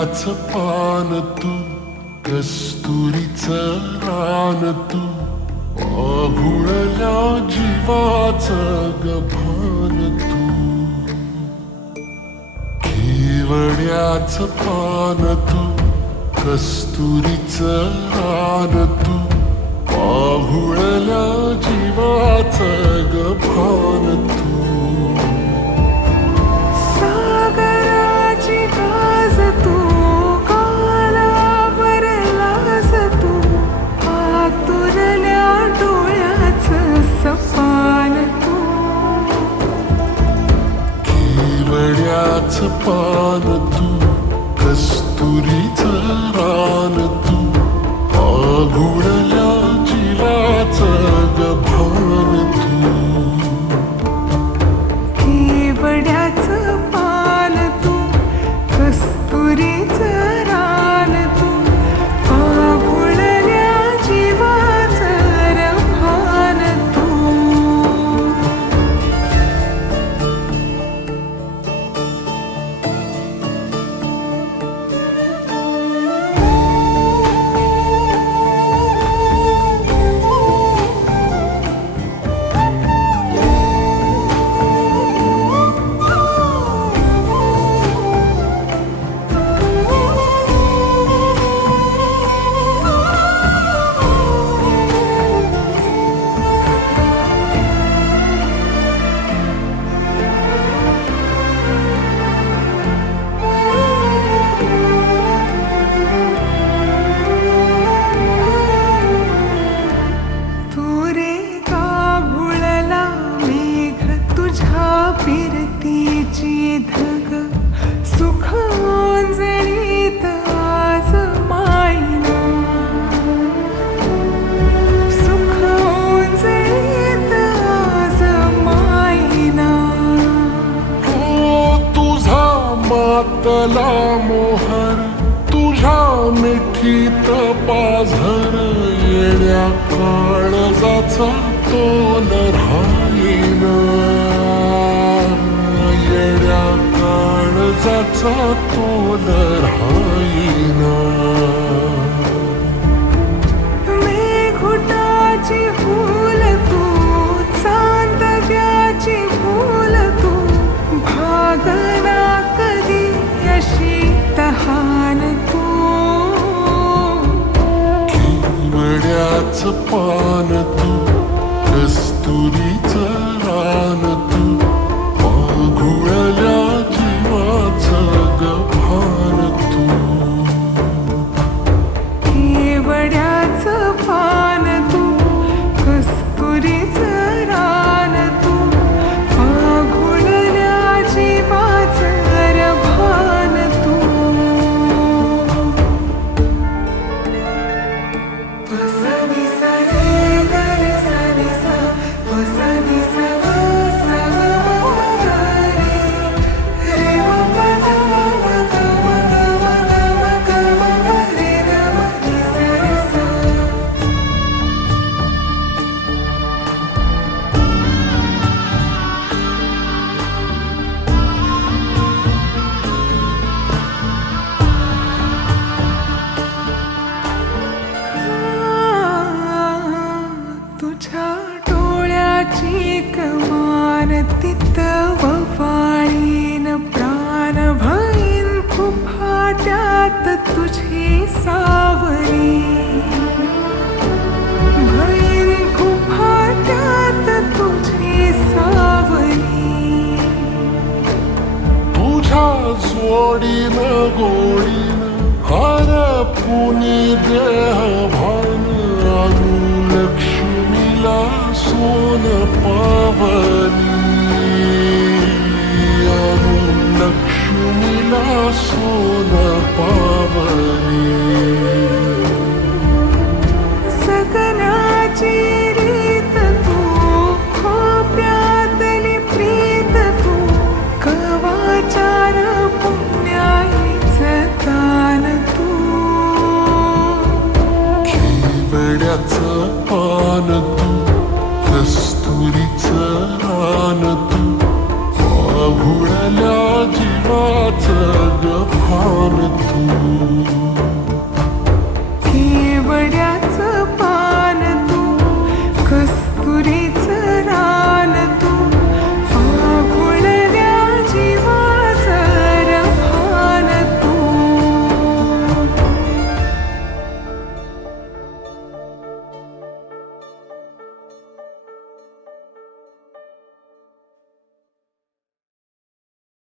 केवड्याच पान तू कस्तुरीच रान तू. आघुळल्या जीवाच गभान तू. खेवड्याच पान तू कस्तुरीच रान तू. आघुळल्या जीवाच गभान तू. फिरतीची धग आज मायना. सुख ओंजळीत आज मायना. हो तुझा मातला मोहर तुझ्या मिठीत पाझर येण्या काळजाचा तो राहीना काळजाचा तोल राहीना मेघुटाची फूल तू चांदव्याची फूल तू भागना कधी अशी तहान तू. केवड्याच पान तू कस्तुरीच रान फाट्यात तुझी सावरी. भईन खूप तुझी सावरी. तुझ्या जोडीन गोडीन हर पुनी देह